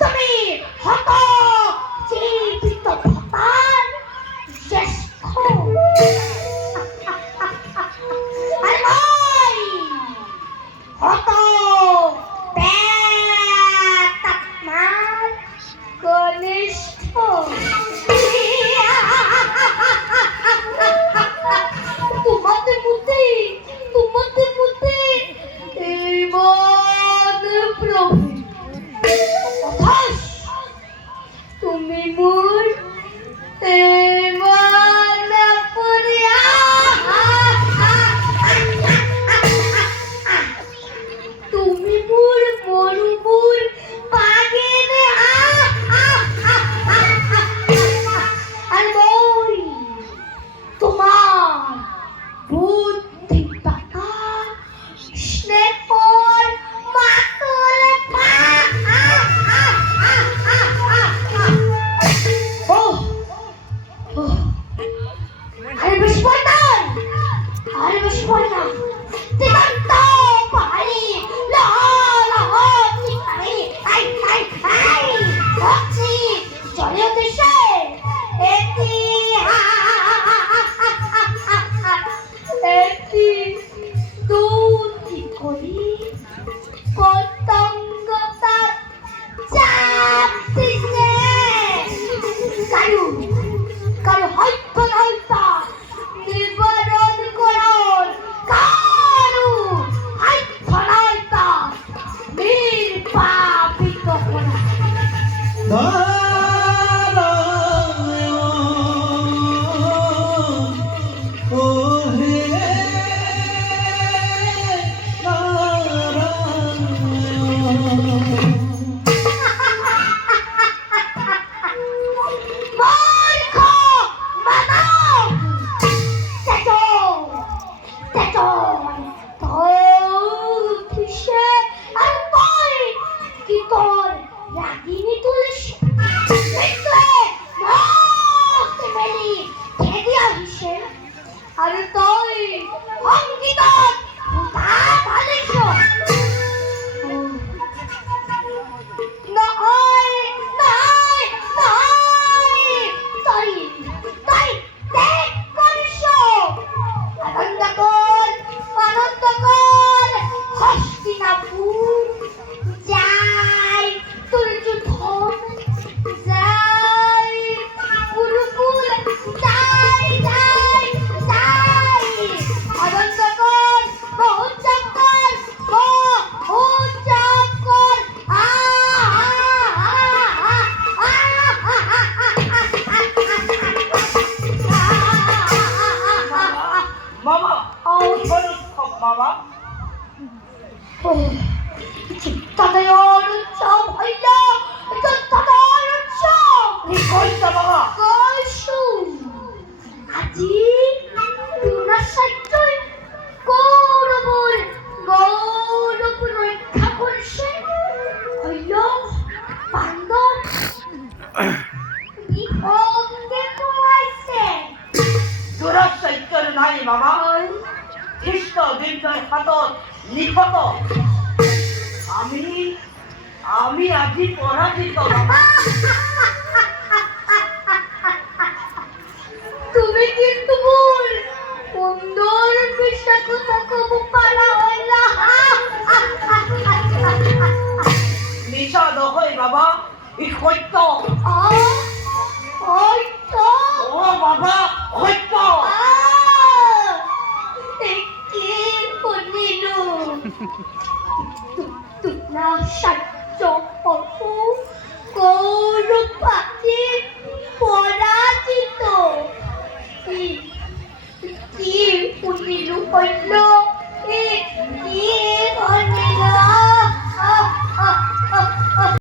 তুমি হত জীবিত ভতার জ্যেষ্ঠ হত প্রেতাত্মার কনিষ্ঠ তোমাদের মধ্যে এইমান প্রভু তুমি মোর এইমান পরিয়া তুমি মোর মরুমুর পাগেনে আর মই তোমার বুদ্ধি টাকা স্নেহর মাতল আরে বেশ পড়না দিগন্ত পাহাড়ি জলীয় দেশে একটি দুটি করি পতঙ্গতার চাপ দিছে কারু হয়তো নিবারণ করণ কারু হয়তো বীর পাপিত করা আরে তুই অঙ্কিত বাবা খ্রিস্ট বিদ্যার হাতত নিহত আমি আজি পরাজিত বাবা তুমি কিন্তু ভুল সুন্দর বিশ্বাস কথা কব পারা হইলা মিছা নহয় বাবা ই সত্য